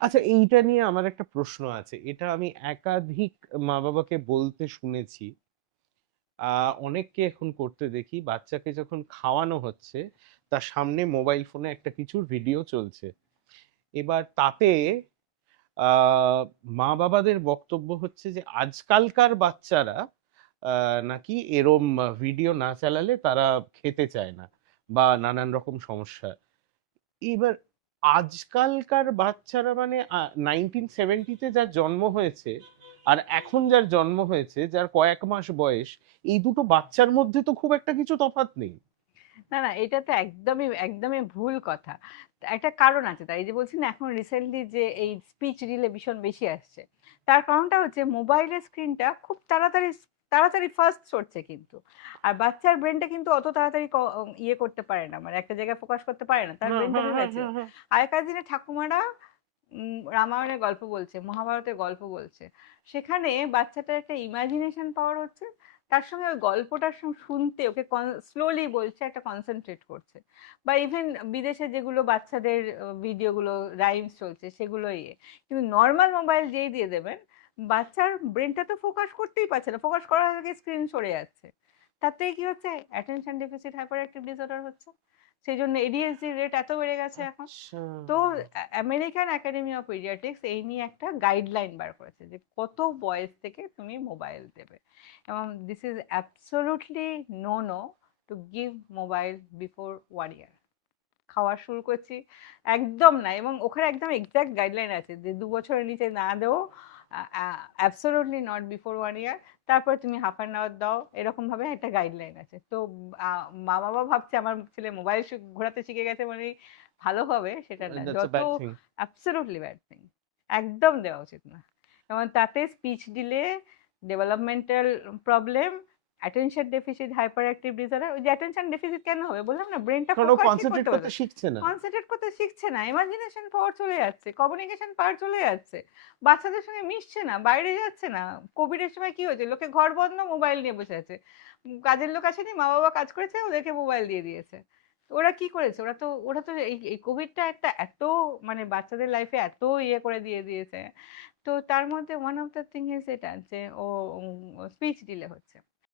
আচ্ছা, এইটা নিয়ে আমার একটা প্রশ্ন আছে। এটা আমি একাধিক মা-বাবাকে বলতে শুনেছি। আ অনেককে এখন করতে দেখি, বাচ্চাকে যখন খাওয়ানো হচ্ছে, তার সামনে মোবাইল ফোনে একটা কিছুর ভিডিও চলছে। এবার তাতে আ মা-বাবাদের বক্তব্য হচ্ছে যে আজকালকার বাচ্চারা আ নাকি এরম ভিডিও না চালালে তারা খেতে চায় না বা নানান রকম সমস্যা। এবার আজকালকার বাচ্চারা মানে 1970 তে যার জন্ম হয়েছে আর এখন যার জন্ম হয়েছে, যার কয়েক মাস বয়স, এই দুটো বাচ্চার মধ্যে তো খুব একটা কিছু তফাৎ নেই। না, না, এটা তো একদমই, একদমই ভুল কথা। একটা কারণ আছে তাই। এই যে বলছি না এখন রিসেন্টলি যে এই স্পিচ রিলে ভীষণ বেশি আসছে। তার কারণটা হচ্ছে মোবাইলের স্ক্রিনটা খুব তাড়াতাড়ি তাড়াতাড়ি ফাস্ট চড়ছে কিন্তু। আর বাচ্চার ব্রেইনটা কিন্তু অত তাড়াতাড়ি ইয়ে করতে পারে না। মানে একটা জায়গায় ফোকাস করতে পারে না। তার হ্যাঁ, ব্রেইনটা হ্যাঁ, হ্যাঁ, ভেবেছে। হ্যাঁ, হ্যাঁ। আগেকার দিনে ঠাকুমারা রামায়ণের গল্প বলছে, মহাভারতের গল্প বলছে। সেখানে বাচ্চাটার একটা ইমাজিনেশন পাওয়ার হচ্ছে। তার সঙ্গে ওই গল্পটার শুনতে ওকে স্লোলি বলছে, একটা কনসেন্ট্রেট করছে। বা ইভেন বিদেশে যেগুলো বাচ্চাদের ভিডিওগুলো রাইমস চলছে সেগুলো ইয়ে। কিন্তু নর্মাল মোবাইল যেই দিয়ে দেবেন, বাচ্চার ব্রেনটা তো ফোকাস করতেই পারছে না, ফোকাস করার আগে স্ক্রিন সরে যাচ্ছে। তাতে কি হচ্ছে, attention deficit hyper active disorder হচ্ছে। সেই জন্য এডিএসডি রেট এত বেড়ে গেছে এখন। আচ্ছা। তো আমেরিকান একাডেমি অফ পিডিয়াট্রিক্স এই নিয়ে একটা গাইডলাইন বার করেছে যে কত বয়স থেকে তুমি মোবাইল দেবে। এবং this is absolutely no no to give mobile before 1 year. খাওয়া শুরু করছি একদম না, এবং ওখানে একদম এক্সাক্ট গাইডলাইন আছে যে 2 বছরের নিচে না দেও, অ্যাবসোলুটলি নট বিফোর 1 ইয়ার। তারপরে তুমি হাফ অ্যান আওয়ার দাও, এরকম ভাবে একটা গাইডলাইন আছে। তো মা বাবা ভাবছে আমার ছেলে মোবাইল ঘোরাতে শিখে গেছে মানে ভালো হবে, সেটা না, দ্যাটস আ যত bad thing. Absolutely bad thing. একদম দেওয়া উচিত না। এবং তাতে speech delay, developmental problem, attention deficit hyper active disorder. ওই যে অ্যাটেনশন ডেফিসিট কেন হবে বললাম না, ব্রেনটা কারণ ও ফোকাসই কনসেনট্রেট করতে করতে পারবে, শিখছে না। কনসেন্ট্রেট করতে শিখছে না, ইমাজিনেশন পাওয়ার চলে যাচ্ছে, কমিউনিকেশন পাওয়ার চলে যাচ্ছে, বাচ্চাদের সঙ্গে মিশছে না, বাইরে যাচ্ছে না। কোভিডের সময় কি হয়েছে, লোকে ঘর বন্ধ, মোবাইল নিয়ে বসে আছে। কাজের লোক আসেনি, মা বাবা কাজ করেছে, ওদেরকে মোবাইল দিয়ে দিয়েছে। তো ওরা কি করেছে, ওরা তো এই এই কোভিডটা একটা এত মানে বাচ্চাদের লাইফে এত ইয়ে করে দিয়ে দিয়েছে। তো তার মধ্যে one of the thing is এটা যে ও স্পিচ ডিলে হচ্ছে।